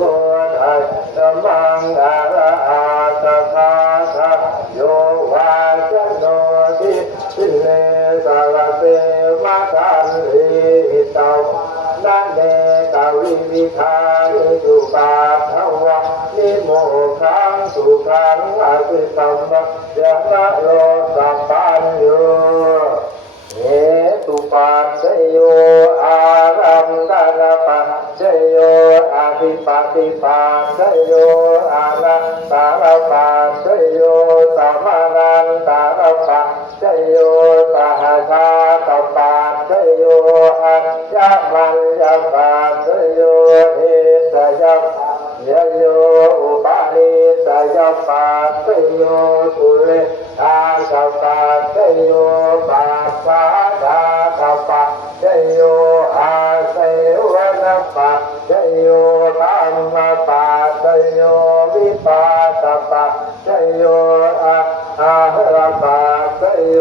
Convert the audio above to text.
พุทธัสสะมังอะระหะตะคาทะโยวาสโนทิสิเนสารเสมะทันหิตาวนันเนตาวิวิธานิสุปาทวะนิโมขังสุขังอภิสัมมะยะนะโยสัพพัญโยเหตุปัจจโยอารัมตนะปัจจโยอภิปฏิปัจจโยอานันตระปัจจโยสัมมานันตระปัจจโยสหชาตปัจจโยอัญญมัญญปัจจโยอิสยัพยโยอุปาลิสยปัจจโยสุเลอาสปัจจโยปัสสะดาตปัจจโยอาเสวนปัจจโยธัมมปัจจโยวิปัสสปัจจโยอะระปัจจโย